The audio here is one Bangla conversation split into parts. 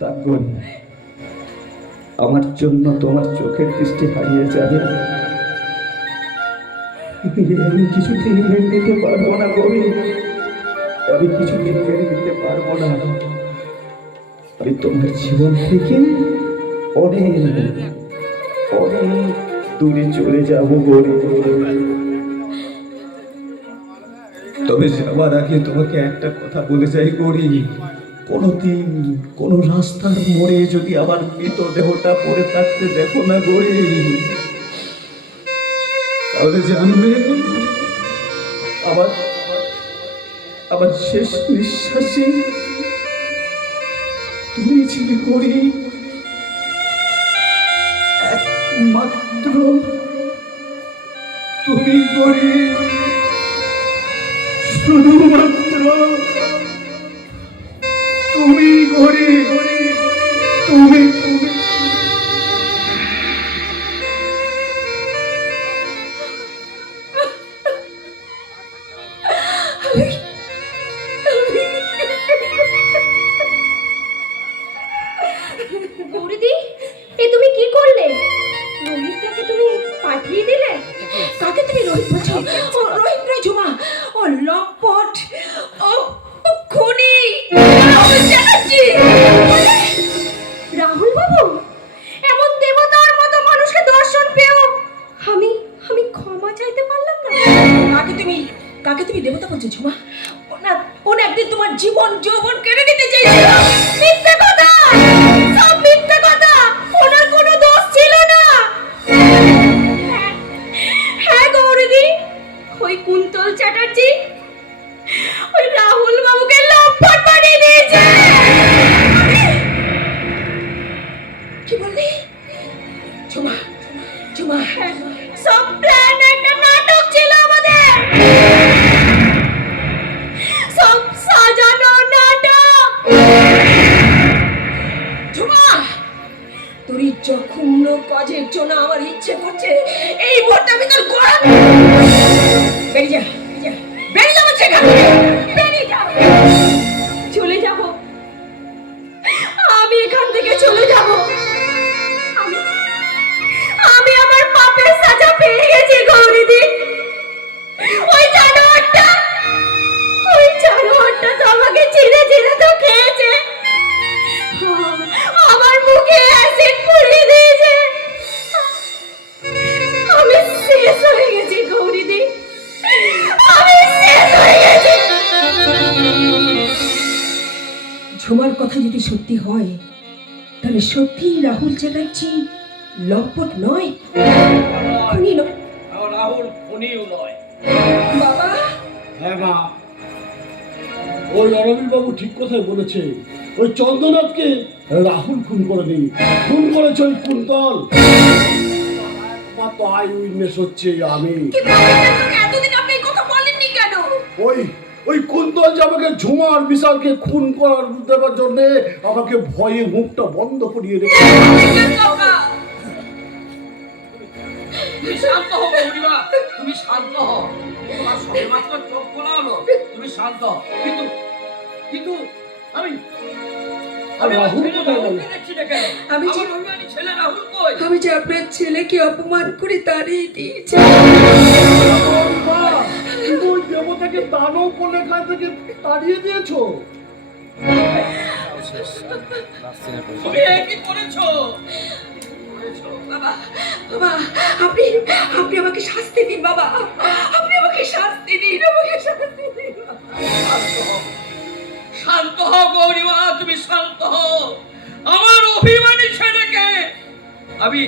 তাকবন, আমার জন্য তোমার চোখের দৃষ্টি হারিয়ে যাবে, আমি কিছুতেই মেনে নিতে পারবো না গৌরী, আমি কিছুতেই মেনে নিতে পারবো না। আমি তোমার জীবন থেকে অনেক অনেক দূরে চলে যাবো গৌরী। তবে যাওয়ার আগে তোমাকে একটা কথা বলে যাই গৌরী, কোনোদিন কোনো রাস্তার মোড়ে যদি আমার মৃতদেহটা পড়ে থাকতে দেখো না গৌরী, তাহলে জানবে আমার আমার শেষ নিঃশ্বাসে তুমি ছিলে গৌরী, একমাত্র তুমি গৌরী, শুধুমাত্র তুমি গৌরী, তুমি গৌরীদি, এ তুমি কি করলে? রোহিতটাকে তুমি পাঠিয়ে দিলে? কাকে তুমি রোহিত বলছো? ও রোহিত নয় ঝুমা, ও লম্পট, ও খুনি রাহুল চ্যাটার্জি। রাহুল বাবু, এমন দেবতার মতো মানুষকে দর্শন পেও আমি আমি ক্ষমা চাইতে পারলাম না। কাকে তুমি দেবতা বলছো ঝুমা? ওনা একদিন তোমার জীবন যৌবন কেড়ে নিতে চেয়েছিল। মিথ্যে কথা, সব মিথ্যে কথা, ওনার কোনো দোষ ছিল না। হ্যাঁ গৌরীদি, ওই কুন্তল চ্যাটার্জি ওই রাহুল বাবুকে লম্পট বানিয়ে দিয়েছে। কি বললি ঝুমা? ঝুমা, সব প্ল্যান একটা নাটক ছিল আমাদের, সব সাজানো নাটক। ঝুমা, তোর জঘন্য কাজের জন্য আমার ইচ্ছে করছে এই ভোটটা আমি তোর গোড়া বেরিয়ে যা, বেরিয়ে যাবো সেখান থেকে, বেরিয়ে যাও। চলে যাব, আমি এখান থেকে চলে যাব। আমি আমার পাপের সাজা পেয়ে গেছি গৌরীদি। ওই জানোয়ারটা তো আমাকে চিড়ে চিড়ে তো খেয়েছে, আমার মুখে অ্যাসিড পুড়িয়ে দিয়েছে। আমি শেষ হয়ে গেছি গৌরীদি, আমি শেষ হয়ে গেছি। ঝুমার কথা যদি সত্যি হয়, তাহলে সত্যি রাহুল চ্যাটার্জি লম্পট নয়, খুনি নয়। রাহুল খুনিও নয় বাবা। হ্যাঁ মা, ওই রণবীর বাবু ঠিক কথাই বলেছে। ওই চন্দ্রনাথকে রাহুল খুন করেনি, খুন করেছে ওই কুন্তল। একমাত্র আই উইটনেস হচ্ছে আমি। এতদিন আপনি এই কথা বলেননি কেন? ওই কুন্তল যে আমাকে ঝুমার বিশালকে খুন করার দেওয়ার জন্য আমাকে ভয়ে মুখটা বন্ধ করিয়ে রেখেছে। তুমি শান্ত হও গৌরীমা, তুমি শান্ত হও। তোমার সবেমাত্র চোখ খোলা হলো, তুমি শান্ত হও। কিন্তু আমি যে আপনার ছেলেকে অপমান করে তাড়িয়ে দিয়েছি। ওই দেবতাকে দানও করলে এখান থেকে তাড়িয়ে দিয়েছো? তুমি কি করেছো? বাবা, বাবা, আপনি আমাকে শাস্তি দিন বাবা, আপনি আমাকে শাস্তি দিন, আমাকে শাস্তি দিন। শান্ত হও গৌরীমা, তুমি শান্ত হও। আমার অভিমানী ছেলেকে আমি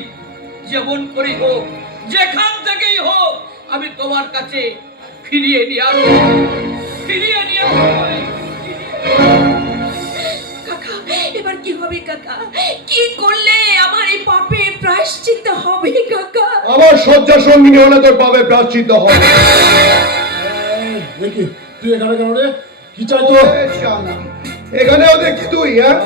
যেমন করি হোক, যেখান থেকেই হোক, আমি তোমার কাছে ফিরিয়ে নিয়ে আসবো, ফিরিয়ে নিয়ে আসবো। কাকা, এবার কি হবে কাকা? কি করলে আমার এই পাপে প্রায়শ্চিত্ত হবে কাকা? আমার শয্যা সঙ্গিনী হলে তোর পাপে প্রায়শ্চিত্ত হবে। দেখি তুই এখানে কেন রে? কি চাই তো? এখানেও দেখছি তুই, হ্যাঁ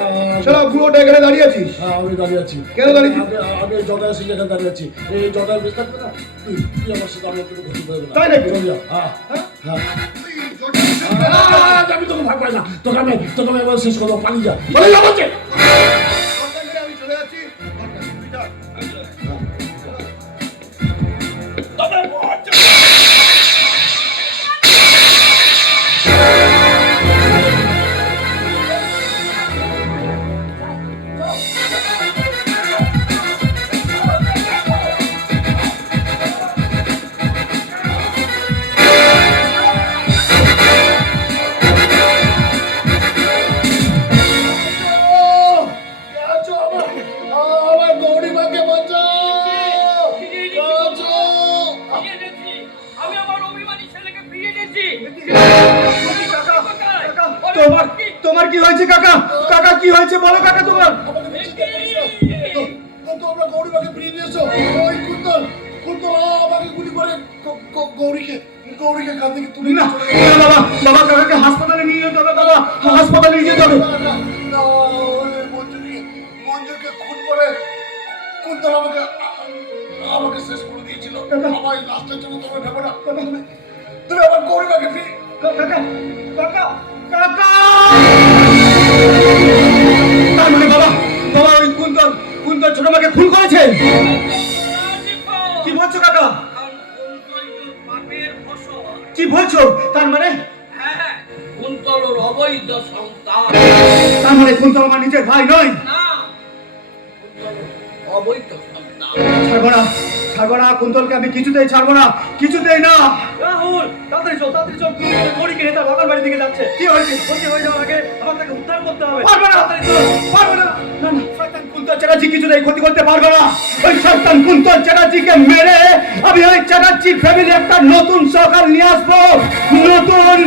সারা পুরোটা এখানে দাঁড়িয়ে আছিস। আমি দাঁড়িয়ে আছি। কেন দাঁড়িয়ে? আমি জটায় আসি, এখানে দাঁড়িয়ে আছি। এই জটায় বেশ থাকবে না, তুই আমার সাথে আমার কোনো কিছু বলবে না। তাই নাকি? হ্যাঁ হ্যাঁ, আমি তোকে ভাগ পাই না, তোকে আমি এবার শেষ করবো। পালিয়ে যা, পালিয়ে যা বলছে। কাকা? কাকা কি হয়েছে বলো কাকা তোমার? আমাকে চিন্তা করিস না। তোমরা গৌরীমাকে ফিরিয়ে নিয়েছো। ওই কুন্তল আমাকে গুলি করে গৌরীকে কান থেকে তুলে না নিয়ে চলে গেছে। বাবা, বাবা কাকাকে হাসপাতালে নিয়ে যেতে হবে বাবা, হাসপাতালে নিয়ে যেতে হবে। না, ওই মঞ্জুরকে খুন করে কুন্তল আমাকে শেষ করে দিয়েছিল। আমার এই লাস্টের জন্য তোমরা ভেবো না। তুমি আমার গৌরীমাকে ফিরিয়ে কাকা কাকা কাকা! তার মানে বাবা, বাবা ওই কুন্তল ছোট মাকে খুন করেছে? কি বলছো কাকা? কি বলছো? তার মানে হ্যাঁ, কুন্তল ওর অবৈধ সন্তান। তার মানে কুন্তল আমার নিজের ভাই নয়? না, কুন্তল ওর অবৈধ সন্তান। ছাড়বো না কুন্তলকে, আমি কিছুতেই ছাড়বো না, কিছুতেই না। রাহুল, তাড়াতাড়ি চল, গৌরীকে নিয়ে তার বাবার বাড়ির দিকে যাচ্ছে। কি হয়েছে? ক্ষতি হয়ে যাওয়ার আগে আমার তাকে উদ্ধার করতে হবে। পারবো না, পারবো না। না না, শয়তান কুন্তল চ্যাটার্জি কিছুতেই ক্ষতি করতে পারবো না। ওই শয়তান কুন্তল চ্যাটার্জিকে মেরে আমি ওই চ্যাটার্জি ফ্যামিলি একটা নতুন সরকার নিয়ে আসবো, নতুন